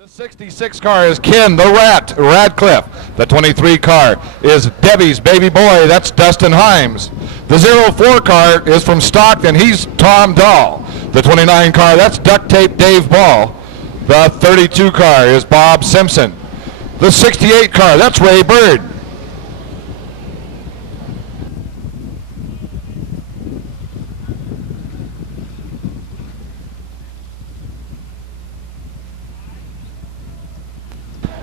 The 66 car is Ken the Rat Radcliffe. The 23 car is Debbie's baby boy. That's Dustin Himes. The 04 car is from Stockton. He's Tom Dahl. The 29 car, that's Duct Tape Dave Ball. The 32 car is Bob Simpson. The 68 car, that's Ray Bird.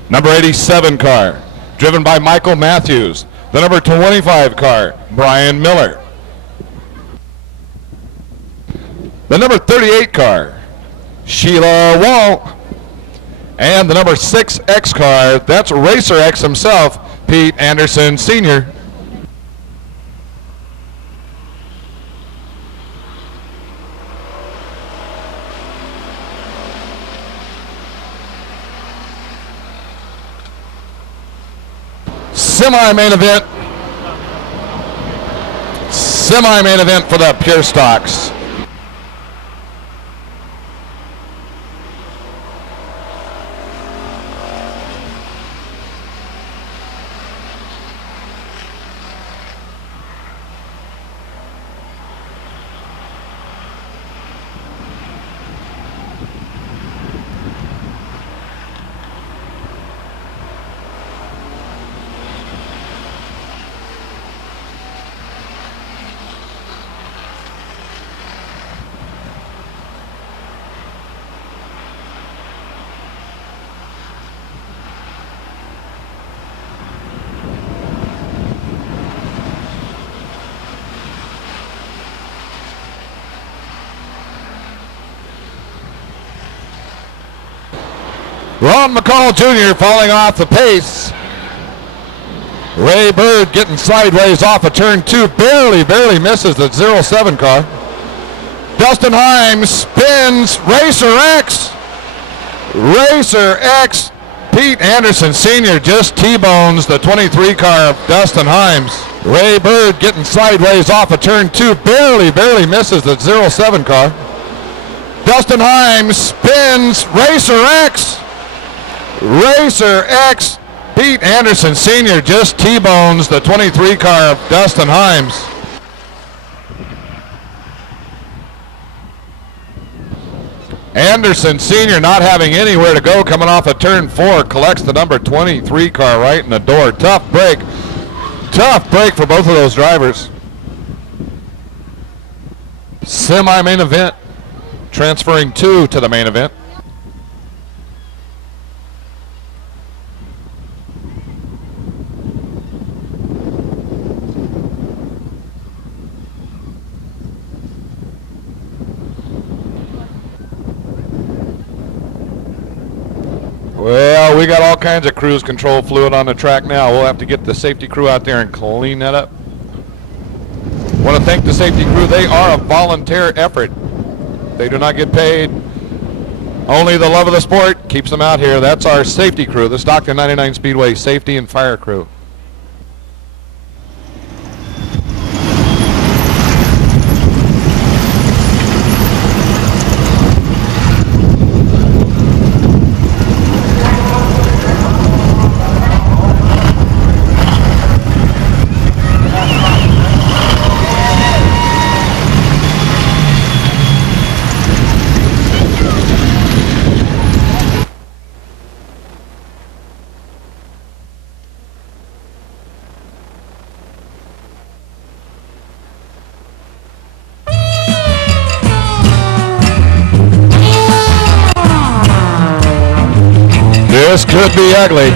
Number 87 car, driven by Michael Matthews. The number 25 car, Brian Miller. The number 38 car, Sheila Wall. And the number 6X car, that's Racer X himself, Pete Anderson Sr. Semi-main event for the Pure Stocks. Ron McCall Jr. falling off the pace. Ray Bird getting sideways off of turn 2. Barely misses the 07 car. Dustin Himes spins. Racer X. Pete Anderson Sr. just T-bones the 23 car of Dustin Himes. Ray Bird getting sideways off of turn 2. Barely misses the 07 car. Dustin Himes spins. Racer X. Pete Anderson Sr. just T-bones the 23 car of Dustin Himes. Anderson Sr. not having anywhere to go coming off of turn 4. Collects the number 23 car right in the door. Tough break for both of those drivers. Semi-main event. Transferring 2 to the main event. Well, we got all kinds of cruise control fluid on the track now. We'll have to get the safety crew out there and clean that up. Want to thank the safety crew. They are a volunteer effort. They do not get paid. Only the love of the sport keeps them out here. That's our safety crew, the Stockton 99 Speedway Safety and Fire Crew. This could be ugly.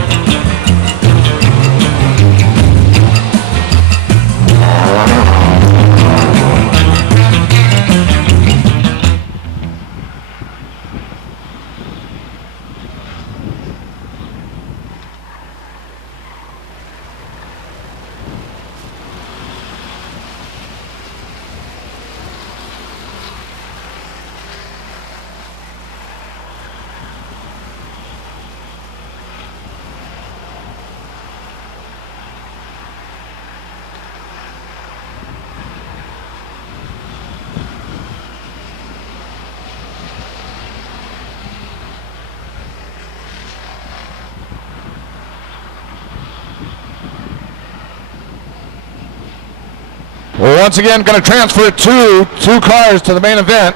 Once again, going to transfer two cars to the main event.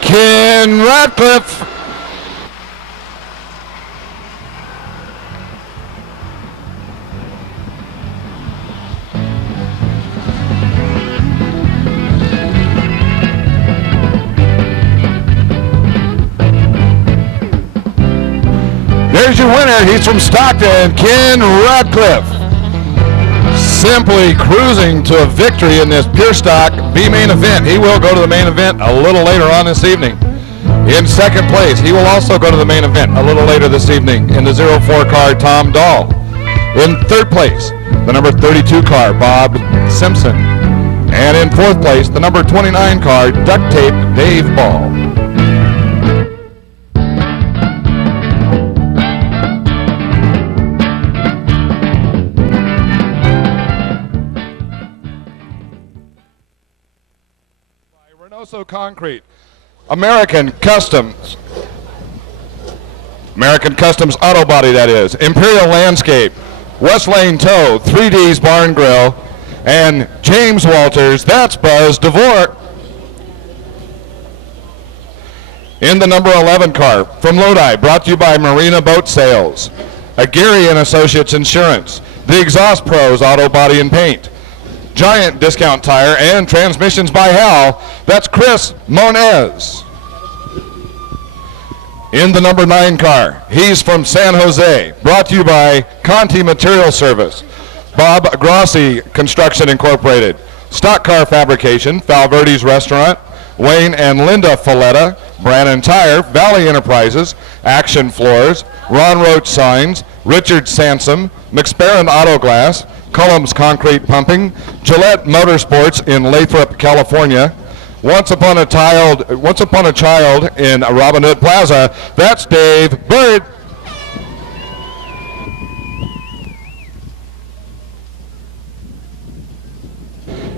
Ken Ratcliffe. There's your winner. He's from Stockton, Ken Ratcliffe. Simply cruising to a victory in this Pure Stock B main event. He will go to the main event a little later on this evening. In second place, he will also go to the main event a little later this evening in the 04 car, Tom Dahl. In third place, the number 32 car, Bob Simpson. And in fourth place, the number 29 car, Duct Tape Dave Ball. Concrete, American Customs Auto Body, that is, Imperial Landscape, West Lane Tow, 3D's Barn Grill, and James Walters, that's Buzz DeVore. In the number 11 car, from Lodi, brought to you by Marina Boat Sales, Aguirre and Associates Insurance, the Exhaust Pros Auto Body and Paint, Giant Discount Tire, and Transmissions by Hal, that's Chris Monez. In the number 9 car, he's from San Jose, brought to you by Conti Material Service, Bob Grossi Construction Incorporated, Stock Car Fabrication, Valverde's Restaurant, Wayne and Linda Folletta, Brannan Tire, Valley Enterprises, Action Floors, Ron Roach Signs, Richard Sansom, McSparran Auto Glass, Cullum's Concrete Pumping, Gillette Motorsports in Lathrop, California, Once Upon a Child in Robin Hood Plaza, that's Dave Bird.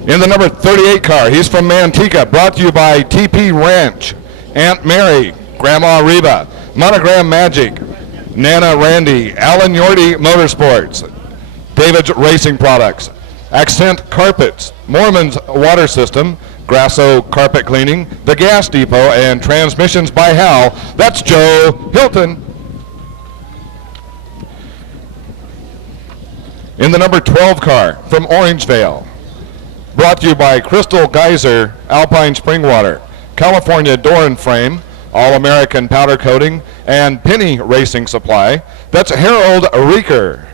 In the number 38 car, he's from Manteca, brought to you by TP Ranch, Aunt Mary, Grandma Reba, Monogram Magic, Nana Randy, Alan Yorty Motorsports, David's Racing Products, Accent Carpets, Mormon's Water System, Grasso Carpet Cleaning, The Gas Depot, and Transmissions by Hal, that's Joe Hilton. In the number 12 car, from Orangevale, brought to you by Crystal Geyser, Alpine Spring Water, California Door and Frame, All-American Powder Coating, and Penny Racing Supply, that's Harold Reeker.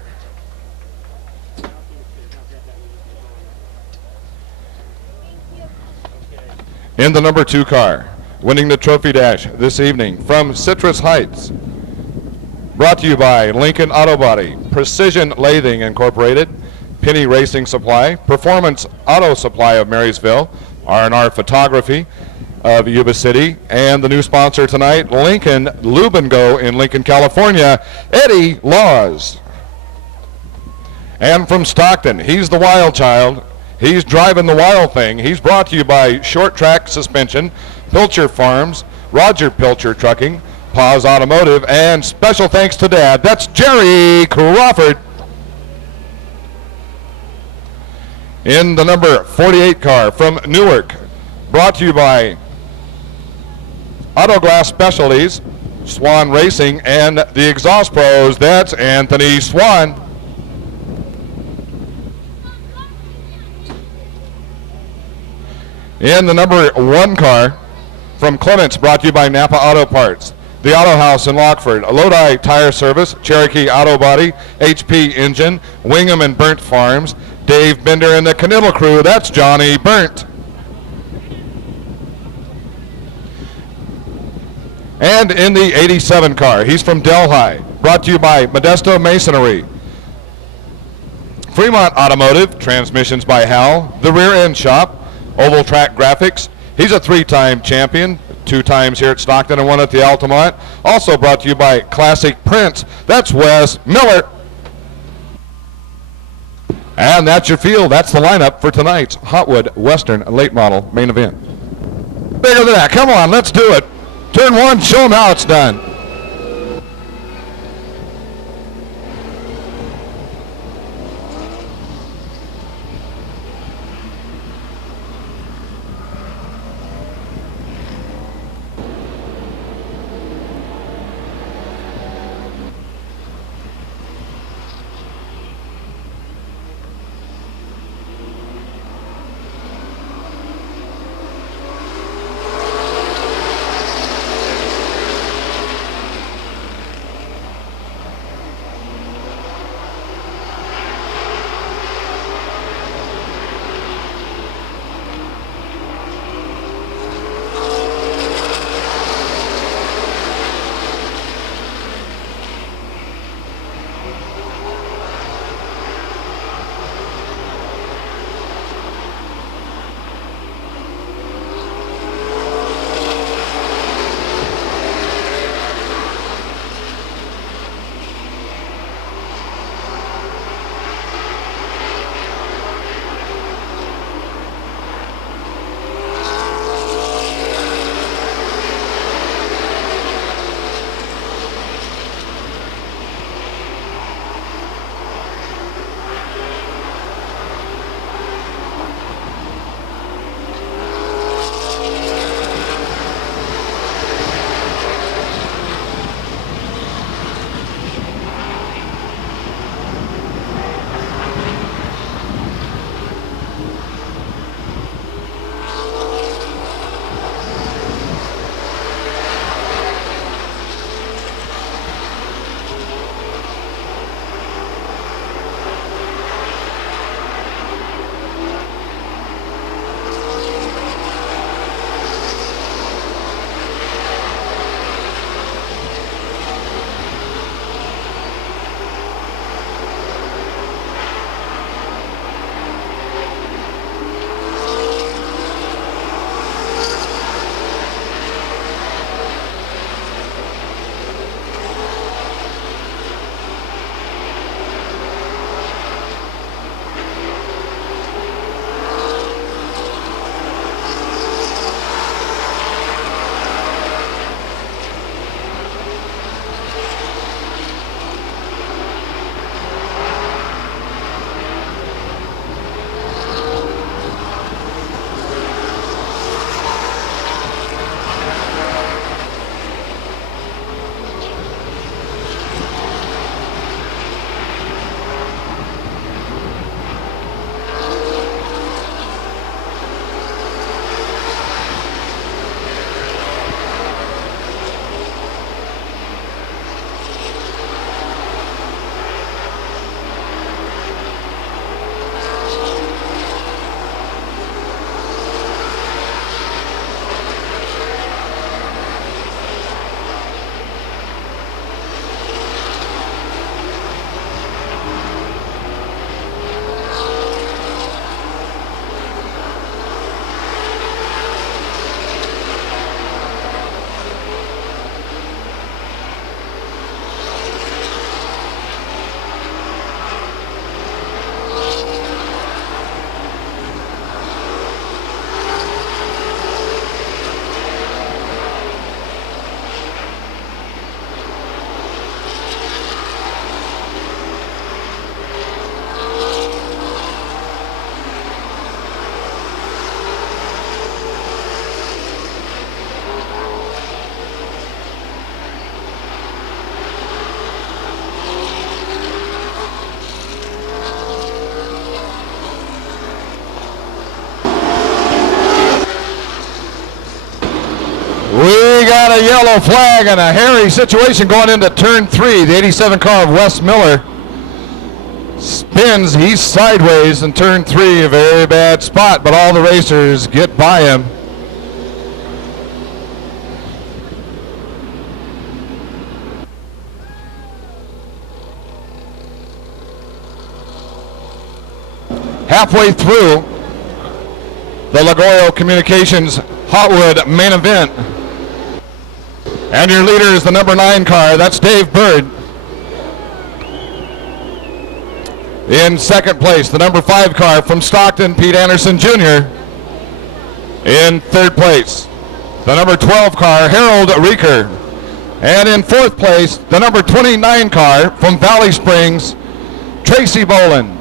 In the number 2 car, winning the trophy dash this evening from Citrus Heights, brought to you by Lincoln Auto Body, Precision Lathing Incorporated, Penny Racing Supply, Performance Auto Supply of Marysville, R&R Photography of Yuba City, and the new sponsor tonight, Lincoln Lube and Go in Lincoln, California, Eddie Laws. And from Stockton, he's the wild child. He's driving the wild thing. He's brought to you by Short Track Suspension, Pilcher Farms, Roger Pilcher Trucking, Paz Automotive, and special thanks to Dad. That's Jerry Crawford. In the number 48 car from Newark, brought to you by Auto Glass Specialties, Swan Racing, and the Exhaust Pros, that's Anthony Swan. In the number 1 car from Clements, brought to you by Napa Auto Parts, the Auto House in Lockford, Lodi Tire Service, Cherokee Auto Body, HP Engine, Wingham and Burnt Farms, Dave Bender and the Caniddle Crew, that's Johnny Burnt. And in the 87 car, he's from Delhi, brought to you by Modesto Masonry, Fremont Automotive, Transmissions by Hal, the Rear End Shop, Oval Track Graphics. He's a 3-time champion, 2 times here at Stockton and 1 at the Altamont. Also brought to you by Classic Prints. That's Wes Miller. And that's your field. That's the lineup for tonight's Hotwood Western Late Model main event. Bigger than that. Come on, let's do it. Turn 1, show them how it's done. yellow flag and a hairy situation going into turn 3. The 87 car of Wes Miller spins. He's sideways in turn 3, a very bad spot, but all the racers get by him. Halfway through the Lagoyo Communications Hotwood main event. And your leader is the number 9 car. That's Dave Bird. In second place, the number 5 car from Stockton, Pete Anderson Jr. In third place, the number 12 car, Harold Rieker. And in fourth place, the number 29 car from Valley Springs, Tracy Boland.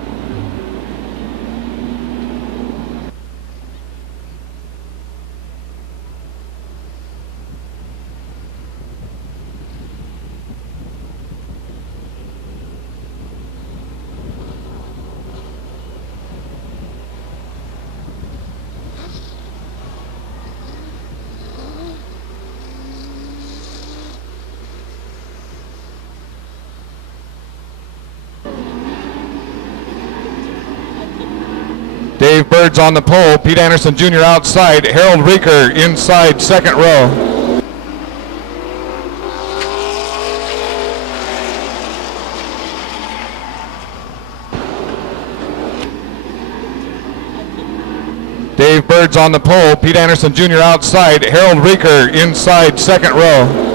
Dave Bird's on the pole, Pete Anderson Jr. outside, Harold Rieker inside second row. Dave Bird's on the pole, Pete Anderson Jr. outside, Harold Rieker inside second row.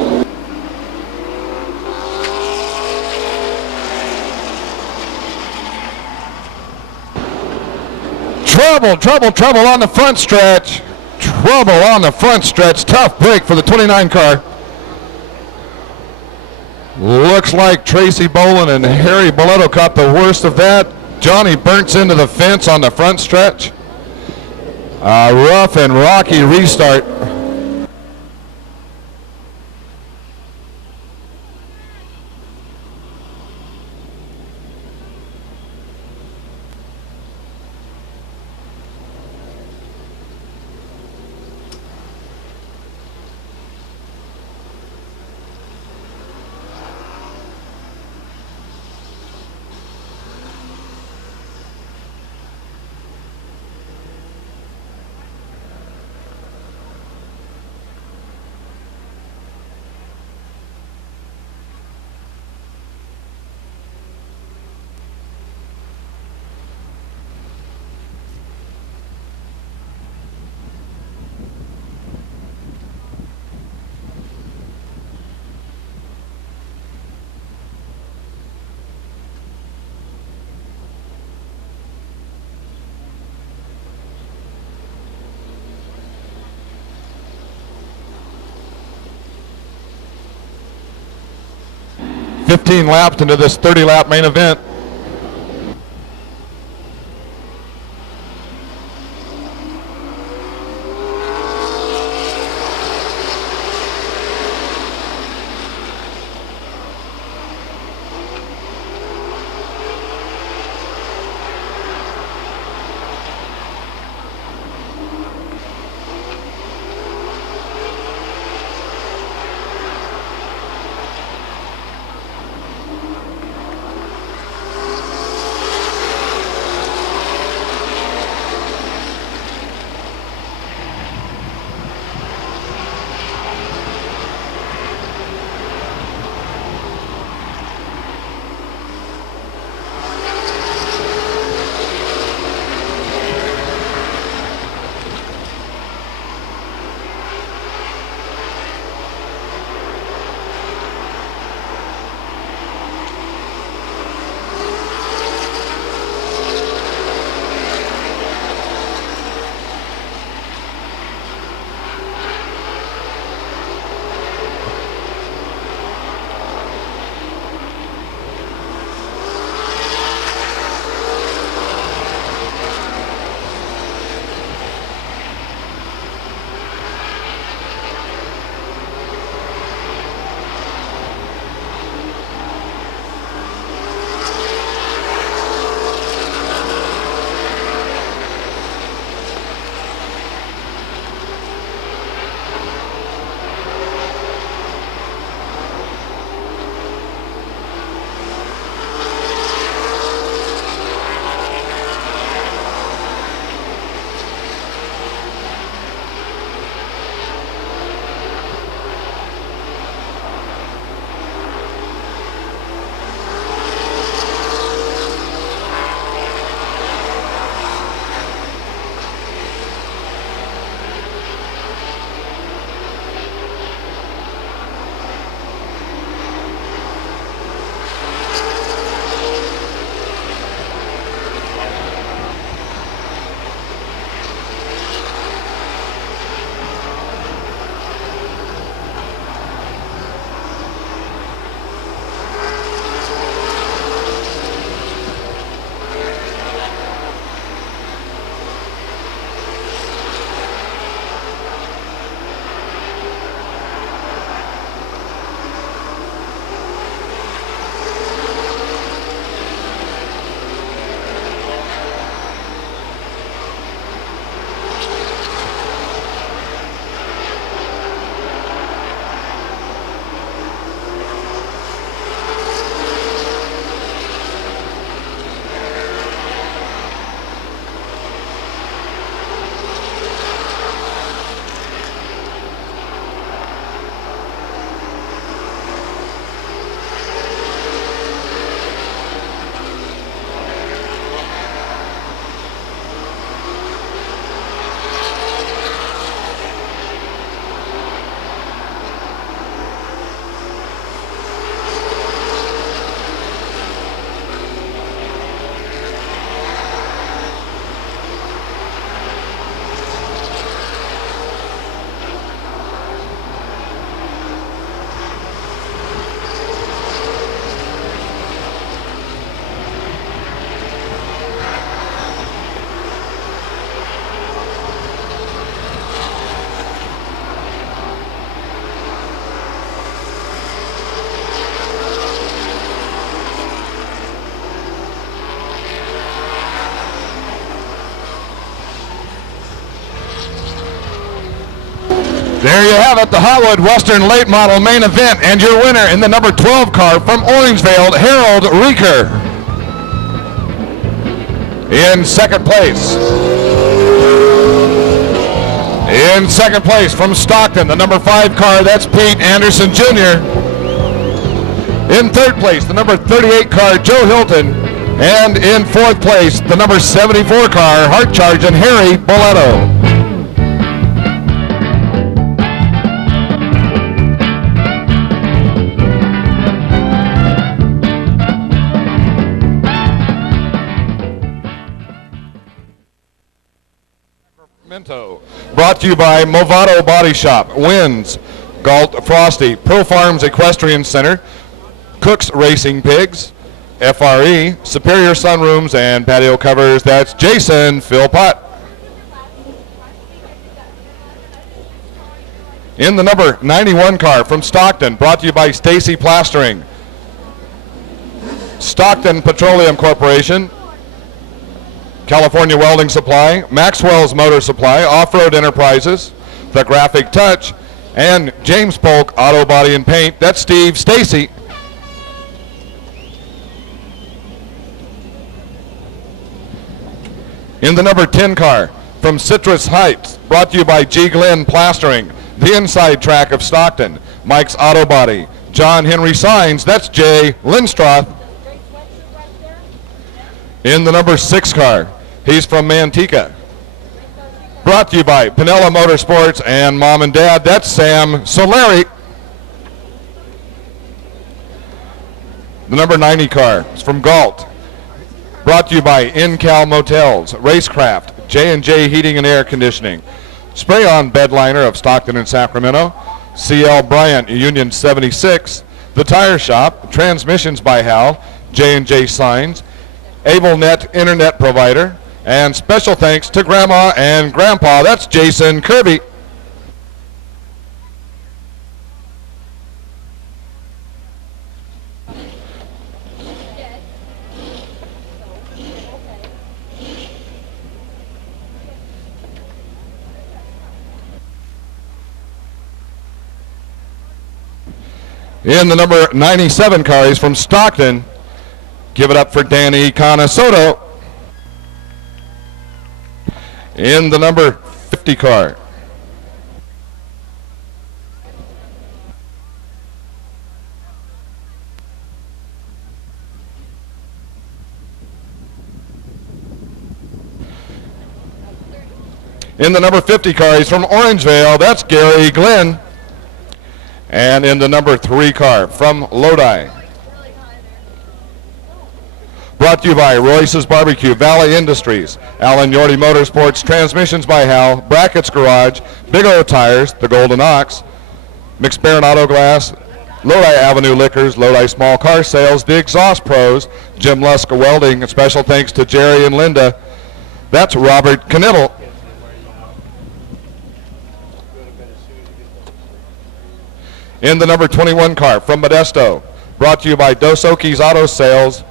Trouble on the front stretch. Trouble on the front stretch. Tough break for the 29 car. Looks like Tracy Boland and Harry Boletto caught the worst of that. Johnny Burnt's into the fence on the front stretch. A rough and rocky restart. $15 laps into this 30-lap main event. There you have it, the Hotwood Western Late Model main event, and your winner in the number 12 car from Orangevale, Harold Reeker. In second place. In second place from Stockton, the number 5 car, that's Pete Anderson Jr. In third place, the number 38 car, Joe Hilton. And in fourth place, the number 74 car, Hart Charging Harry Boletto. Brought to you by Movado Body Shop, Winds, Galt Frosty, Pearl Farms Equestrian Center, Cook's Racing Pigs, FRE, Superior Sunrooms and Patio Covers. That's Jason Philpott. In the number 91 car from Stockton, brought to you by Stacy Plastering, Stockton Petroleum Corporation, California Welding Supply, Maxwell's Motor Supply, Off-Road Enterprises, The Graphic Touch, and James Polk Auto Body and Paint. That's Steve Stacy. In the number 10 car from Citrus Heights, brought to you by G. Glenn Plastering, the inside track of Stockton, Mike's Auto Body, John Henry Signs, that's Jay Lindstroth. In the number 6 car, he's from Manteca, brought to you by Pinella Motorsports and Mom and Dad, that's Sam Solari. The number 90 car is from Galt, brought to you by InCal Motels, Racecraft, J&J Heating and Air Conditioning, Spray On Bed Liner of Stockton and Sacramento, CL Bryant Union 76, The Tire Shop, Transmissions by Hal, J&J Signs, AbleNet Internet Provider, and special thanks to Grandma and Grandpa, that's Jason Kirby. In the number 97 car, he's from Stockton. Give it up for Danny Canasoto. In the number 50 car, in the number 50 car, he's from Orangevale, that's Gary Glenn. And in the number 3 car from Lodi, brought to you by Royce's Barbecue, Valley Industries, Allen Yorty Motorsports, Transmissions by Hal, Brackett's Garage, Big O Tires, The Golden Ox, McSparran Auto Glass, Lodi Avenue Liquors, Lodi Small Car Sales, The Exhaust Pros, Jim Lusk Welding, and special thanks to Jerry and Linda. That's Robert Knittel. In the number 21 car from Modesto, brought to you by Dos Okies Auto Sales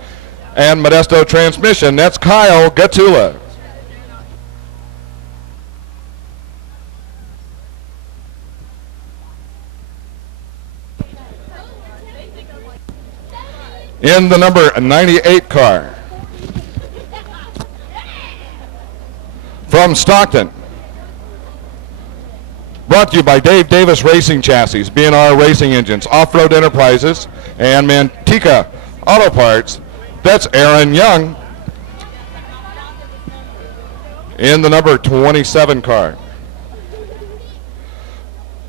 and Modesto Transmission, that's Kyle Gatula. In the number 98 car from Stockton, brought to you by Dave Davis Racing Chassis, B&R Racing Engines, Off-Road Enterprises, and Manteca Auto Parts, that's Aaron Young. In the number 27 car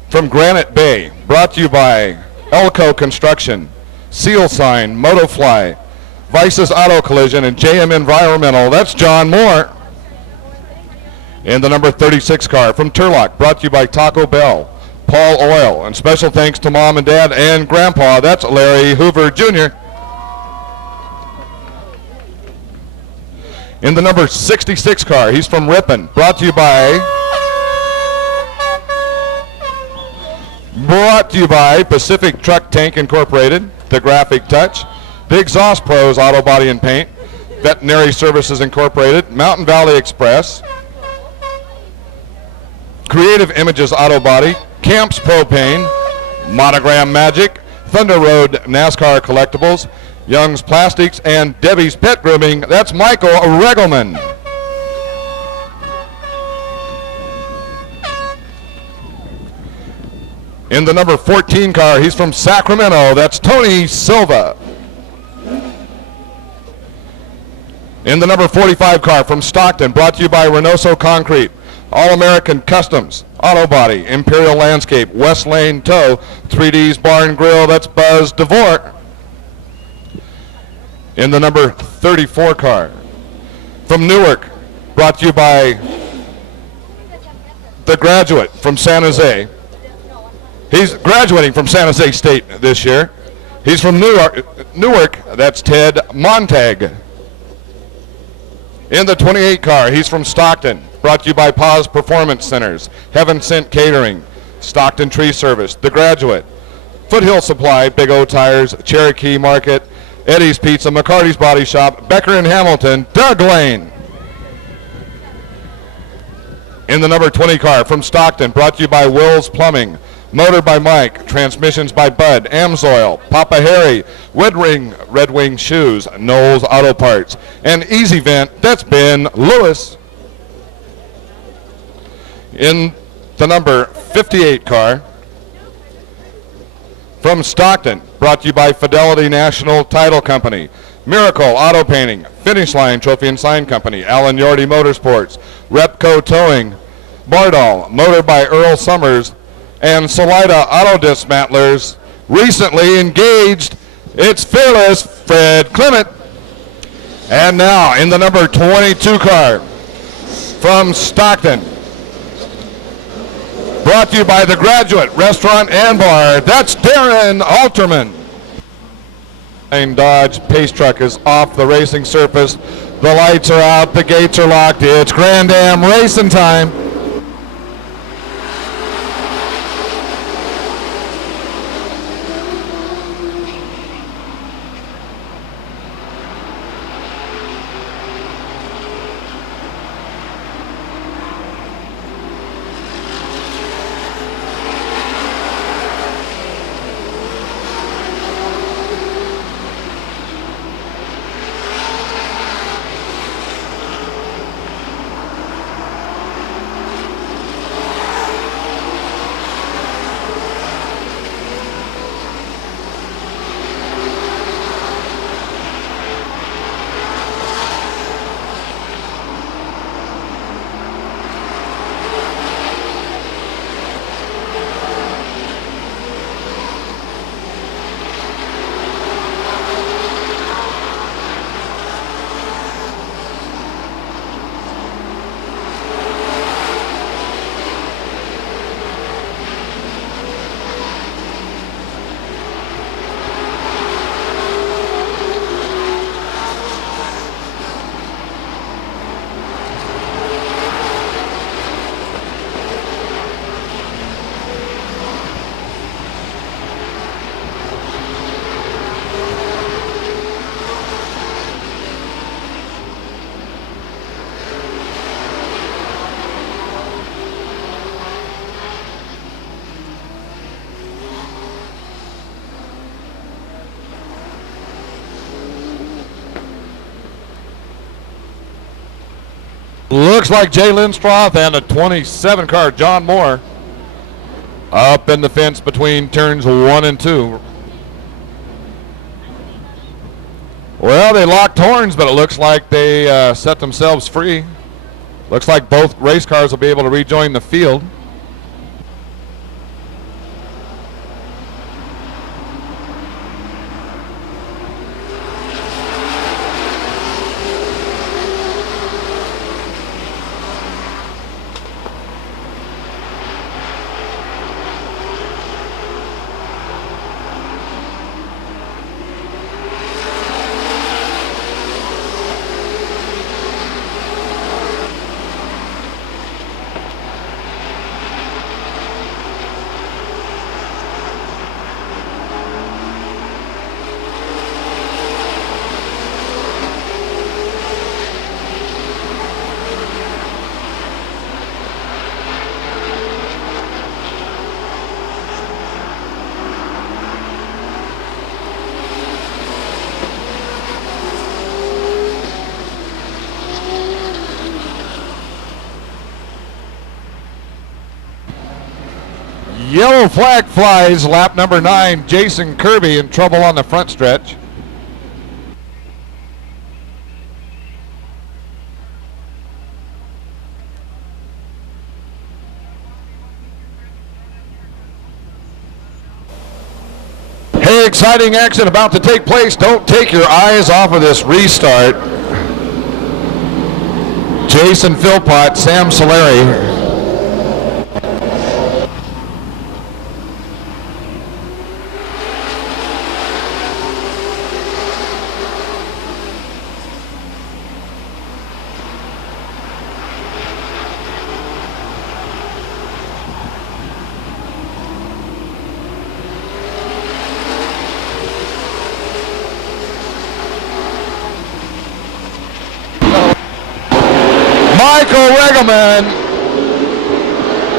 from Granite Bay, brought to you by Elco Construction, Seal Sign, Motofly, Vices Auto Collision, and JM Environmental, that's John Moore. In the number 36 car from Turlock, brought to you by Taco Bell, Paul Oil, and special thanks to Mom and Dad and Grandpa, that's Larry Hoover Jr. In the number 66 car, he's from Ripon, brought to you by Pacific Truck Tank Incorporated, The Graphic Touch, The Exhaust Pros Auto Body and Paint, Veterinary Services Incorporated, Mountain Valley Express, Creative Images Auto Body, Camps Propane, Monogram Magic, Thunder Road NASCAR Collectibles, Young's Plastics, and Debbie's Pet Grooming. That's Michael Regelman. In the number 14 car, he's from Sacramento. That's Tony Silva. In the number 45 car from Stockton, brought to you by Reynoso Concrete, All-American Customs, Auto Body, Imperial Landscape, West Lane Tow, 3D's Bar and Grill, that's Buzz DeVore. In the number 34 car from Newark, brought to you by The Graduate from San Jose. He's graduating from San Jose State this year. He's from Newark, that's Ted Montag. In the 28 car, he's from Stockton, brought to you by Paz Performance Centers, Heaven Sent Catering, Stockton Tree Service, The Graduate, Foothill Supply, Big O Tires, Cherokee Market, Eddie's Pizza, McCarty's Body Shop, Becker and Hamilton, Doug Lane. In the number 20 car from Stockton, brought to you by Will's Plumbing, Motor by Mike, Transmissions by Bud, Amsoil, Papa Harry, Red Wing Shoes, Knowles Auto Parts, and Easy Vent, that's Ben Lewis. In the number 58 car from Stockton, brought to you by Fidelity National Title Company, Miracle Auto Painting, Finish Line Trophy and Sign Company, Alan Yorty Motorsports, Repco Towing, Bardall, Motor by Earl Summers, and Salida Auto Dismantlers. Recently engaged, it's fearless Fred Clement. And now in the number 22 car from Stockton, brought to you by The Graduate Restaurant and Bar, that's Darren Alterman. Dodge Pace Truck is off the racing surface. The lights are out, the gates are locked. It's Grand Am racing time. Looks like Jay Lindstroth and a 27 car John Moore up in the fence between turns 1 and 2. Well, they locked horns, but it looks like they set themselves free. Looks like both race cars will be able to rejoin the field. Yellow flag flies, lap number 9. Jason Kirby in trouble on the front stretch. Hey, exciting action about to take place. Don't take your eyes off of this restart. Jason Philpott, Sam Solari.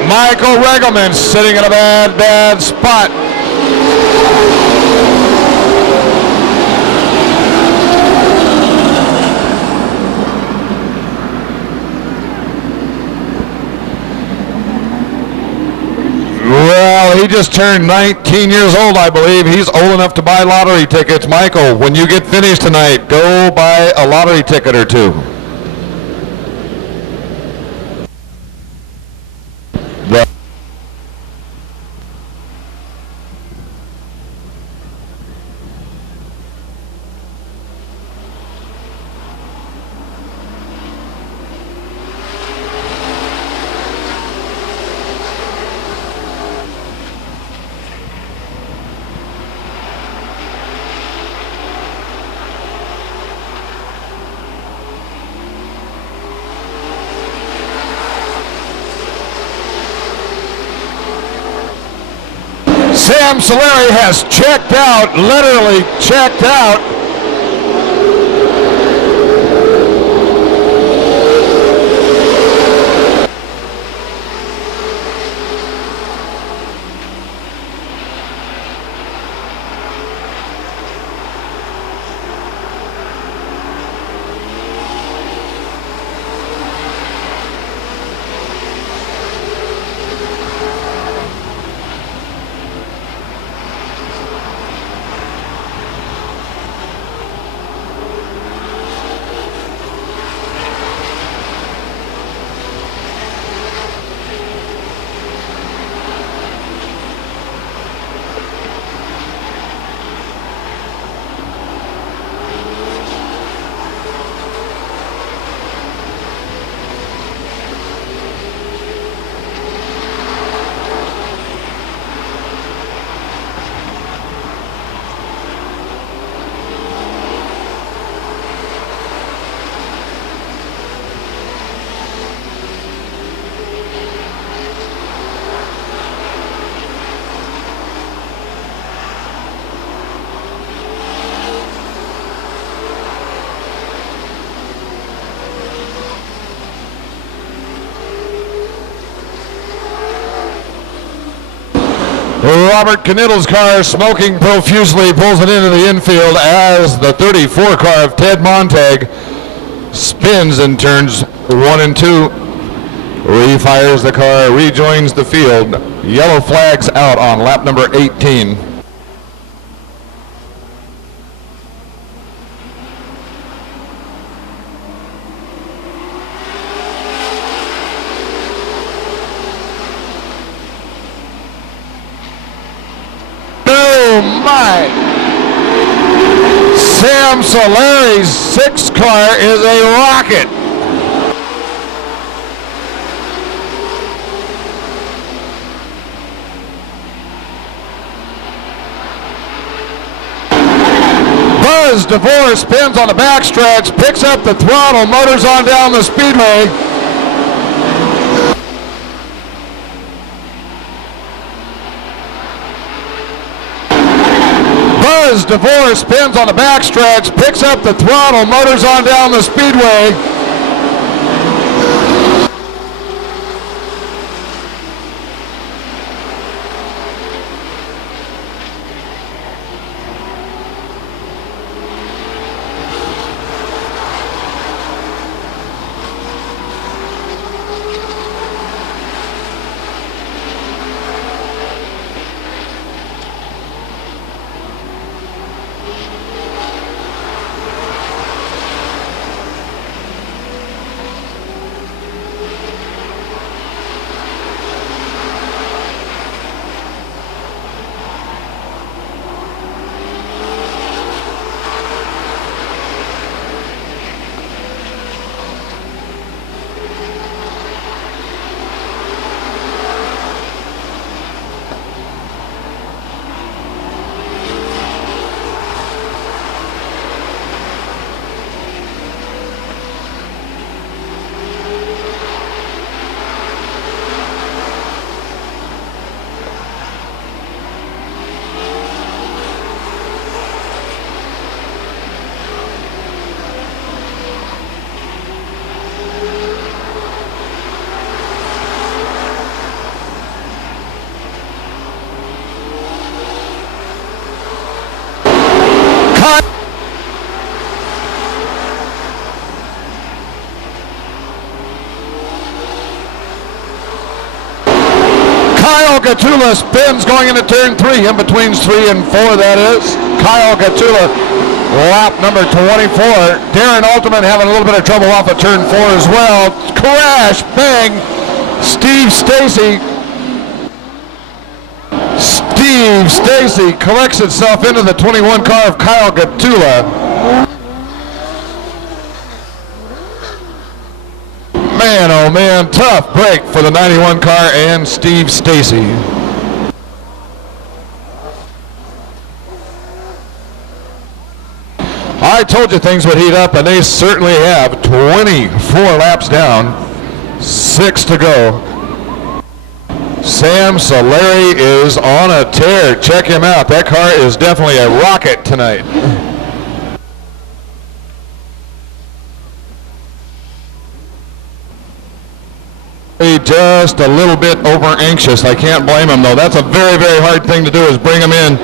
Michael Regelman sitting in a bad spot. Well, he just turned 19 years old, I believe. He's old enough to buy lottery tickets. Michael, when you get finished tonight, go buy a lottery ticket or two. Sam Solari has checked out, literally checked out. Robert Knittle's car, smoking profusely, pulls it into the infield as the 34 car of Ted Montag spins in turns 1 and 2. Refires the car, rejoins the field. Yellow flags out on lap number 18. Sam Solari's 6 car is a rocket. Buzz DeVore spins on the backstretch, picks up the throttle, motors on down the speedway. Buzz DeVore spins on the backstretch, picks up the throttle, motors on down the speedway. Gatula spins going into turn 3, in between 3 and 4, that is. Kyle Gatula, lap number 24. Darren Ultimate having a little bit of trouble off of turn 4 as well. Crash, bang. Steve Stacy collects itself into the 21 car of Kyle Gatula. Man, oh man, tough break for the 91 car and Steve Stacy. I told you things would heat up, and they certainly have. 24 laps down, 6 to go. Sam Solari is on a tear. Check him out. That car is definitely a rocket tonight. Just a little bit over anxious. I can't blame him, though. That's a very, very hard thing to do, is bring him in.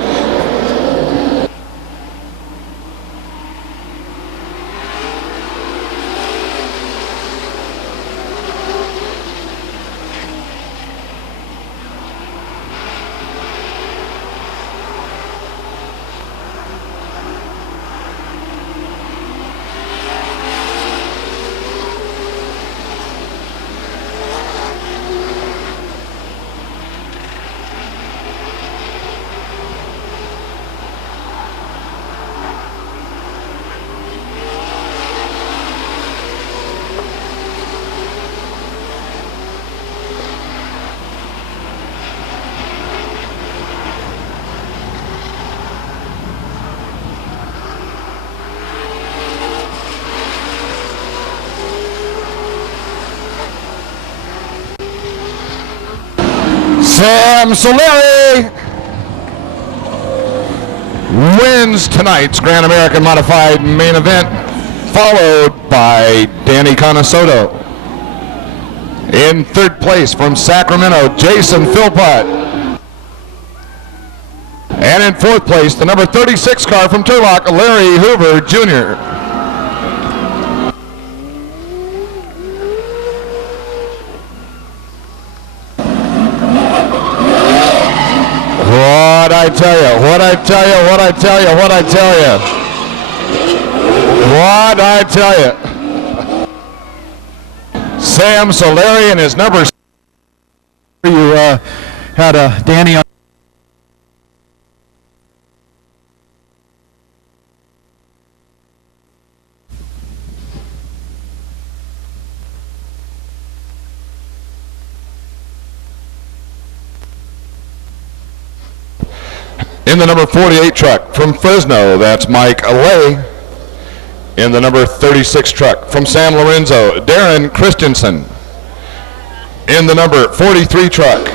Sam Solari wins tonight's Grand American Modified main event, followed by Danny Conasoto. In third place from Sacramento, Jason Philpott. And in fourth place, the number 36 car from Turlock, Larry Hoover Jr. What I tell you, what I tell you, what I tell you, what I tell you. What I tell you. Sam Solari and his number. You had Danny on. In the number 48 truck from Fresno, that's Mike Allay. In the number 36 truck from San Lorenzo, Darren Christensen. In the number 43 truck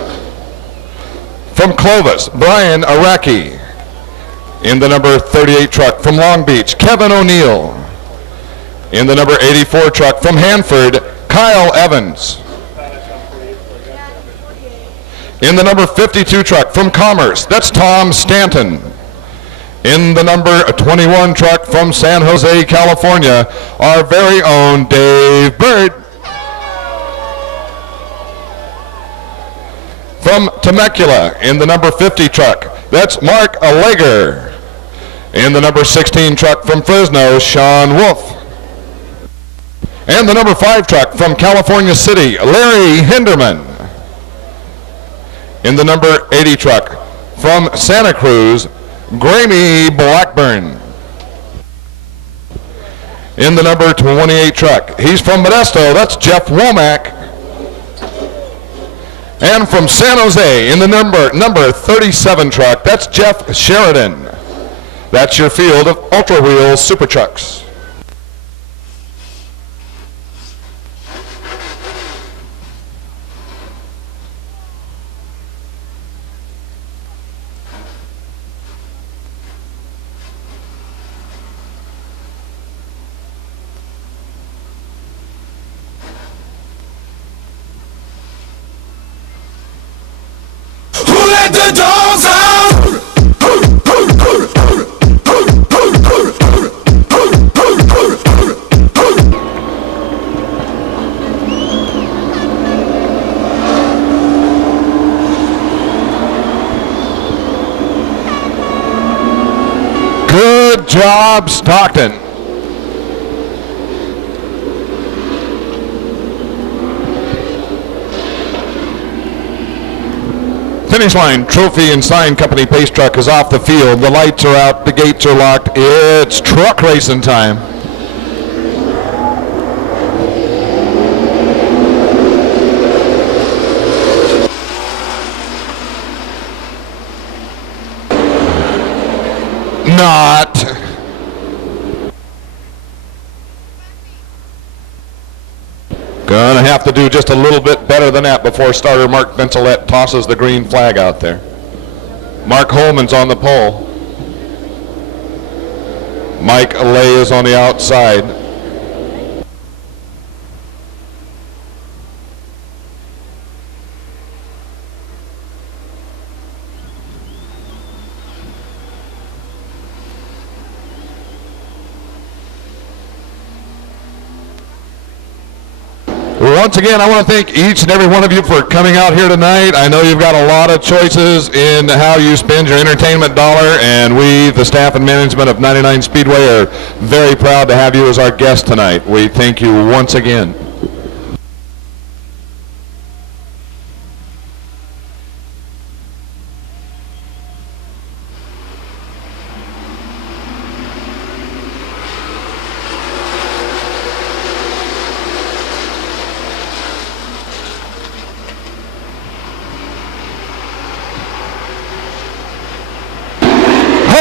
from Clovis, Brian Araki. In the number 38 truck from Long Beach, Kevin O'Neill. In the number 84 truck from Hanford, Kyle Evans. In the number 52 truck from Commerce, that's Tom Stanton. In the number 21 truck from San Jose, California, our very own Dave Bird. From Temecula, in the number 50 truck, that's Mark Alleger. In the number 16 truck from Fresno, Sean Wolf. And the number 5 truck from California City, Larry Hinderman. In the number 80 truck from Santa Cruz, Grammy Blackburn. In the number 28 truck, he's from Modesto, that's Jeff Womack. And from San Jose, in the number 37 truck, that's Jeff Sheridan. That's your field of Ultra Wheels Super Trucks. The dogs out. job, Stockton. Finish line, Trophy and Sign Company Pace Truck is off the field. The lights are out, the gates are locked. It's truck racing time. Not. Gonna have to do just a little bit better than that before starter Mark Bensalette tosses the green flag out there. Mark Holman's on the pole. Mike Alley is on the outside. Once again, I want to thank each and every one of you for coming out here tonight. I know you've got a lot of choices in how you spend your entertainment dollar, and we, the staff and management of 99 Speedway, are very proud to have you as our guest tonight. We thank you once again.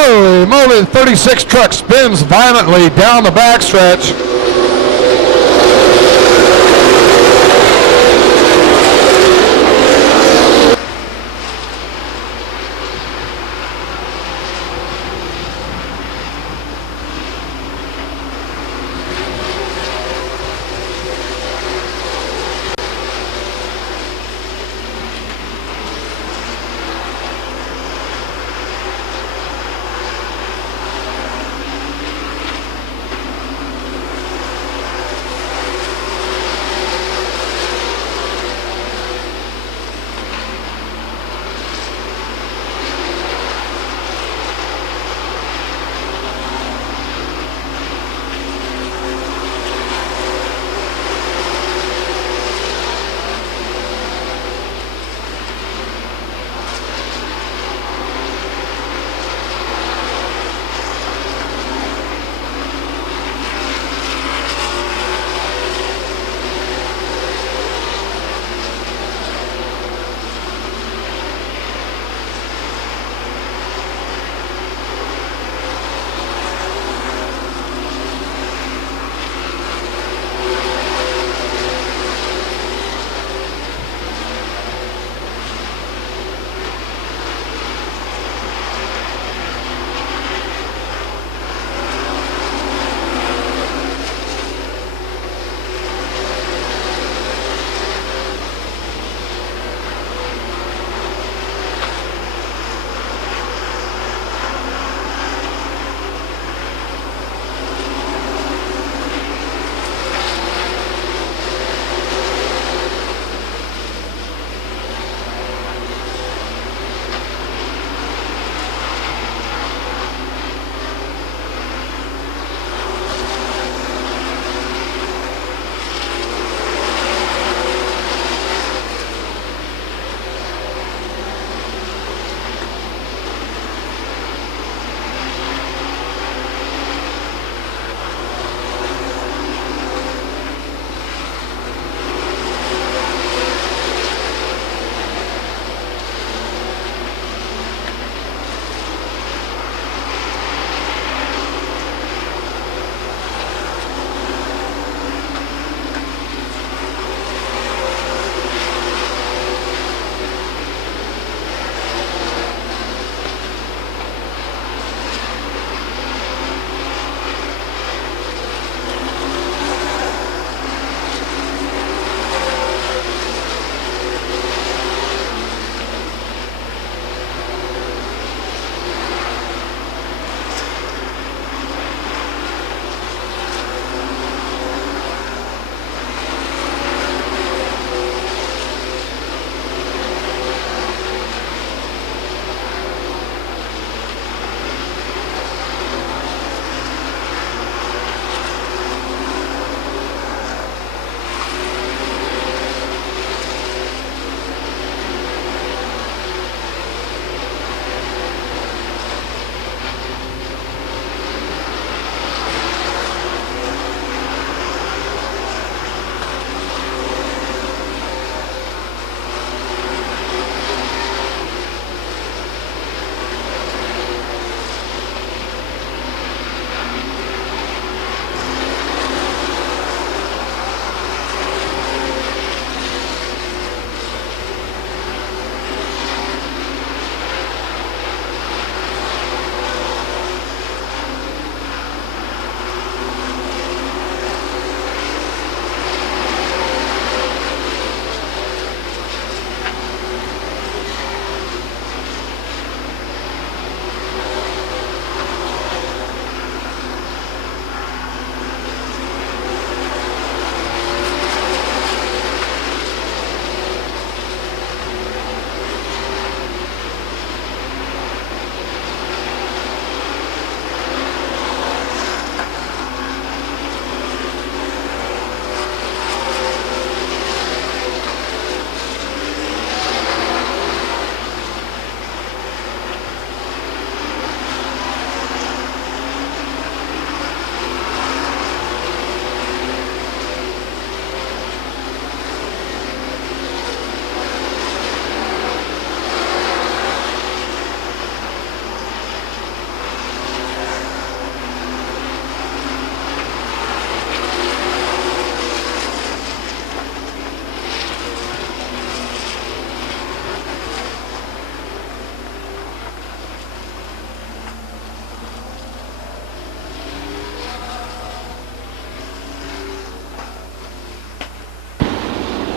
Holy moly, 36 truck spins violently down the backstretch.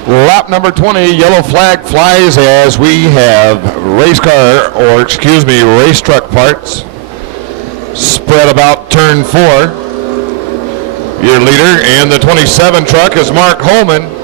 Lap number 20, yellow flag flies as we have race truck parts spread about turn 4. Your leader and the 27 truck is Mark Holman.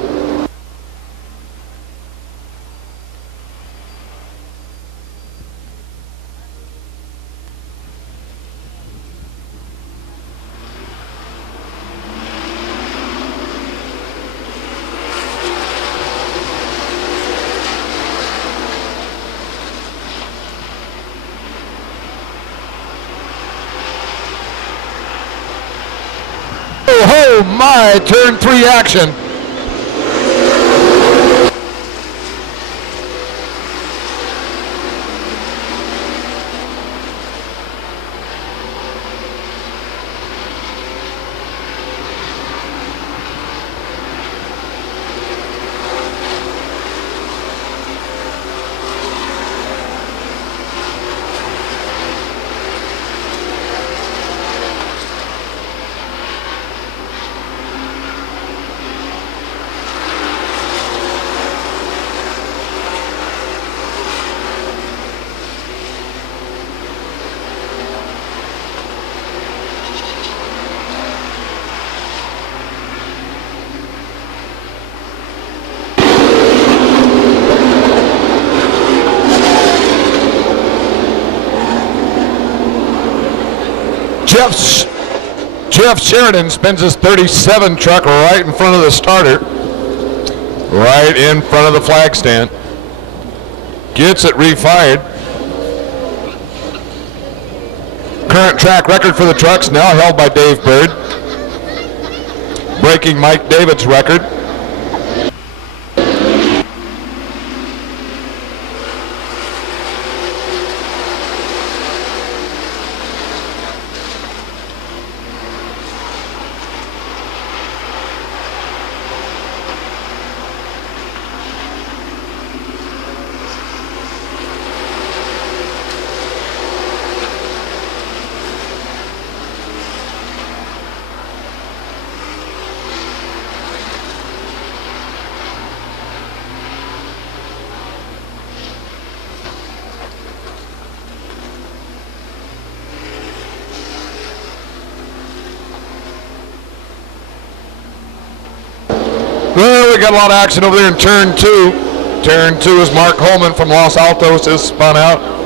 Oh my, turn 3 action. Jeff Sheridan spins his 37 truck right in front of the starter, right in front of the flag stand. Gets it refired. Current track record for the trucks now held by Dave Bird, breaking Mike David's record. Well, we got a lot of action over there in turn 2. Turn 2 is Mark Holman from Los Altos has spun out.